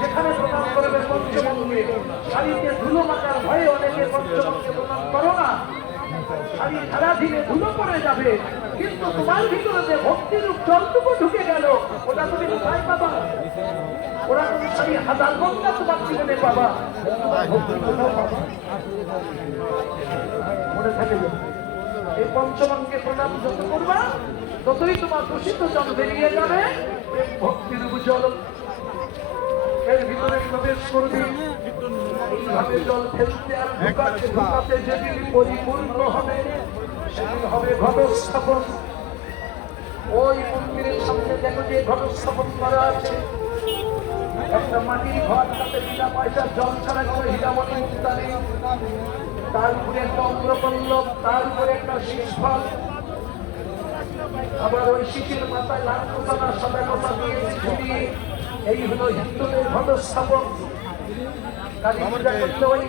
যেখানে প্রণাম করবে পঞ্চমঙ্গে, শাড়িতে ধুলো মাখার ভয়ে অনেকে পঞ্চমঙ্গে প্রণাম করো না। শাড়ি সারাদিনে ধুলো পড়ে যাবে, কিন্তু তোমার ভিতরে যে ভক্তিরূপ জলটুকু ঢুকে গেল, ওটা তুমি কোথায় পাবা? ওরা তুমি শাড়ি হাজার ঘন্টা তোমার জীবনে পাবা, মনে থাকে। এই পঞ্চমঙ্গে প্রণাম যত করবা, ততই তোমার দূষিত জল বেরিয়ে যাবে। ভক্তিরূপ জল এর ভিতরে প্রবেশ করবে। এইভাবে জল ফেলতে আর ঢুকাতে ঢুকাতে যেদিন পরিপূর্ণ হবে, সেদিন হবে ঘটস্থাপন। ওই মন্দিরের সামনে দেখো যে ঘটস্থাপন করা আছে, একটা মাটির ঘর, তাতে বিনা পয়সার জল ছাড়া কোনো হীরামণি মুক্তা নেই। তার উপরে একটা অম্রপল্লব, তার উপরে একটা শীষফল, আবার ওই শিশির মাথায় লাল কোথানার সাথে কথা দিয়ে ঝুলিয়ে, এই হলো হিন্দুদের ঘটস্থাপন। কালী পূজা করলে ওই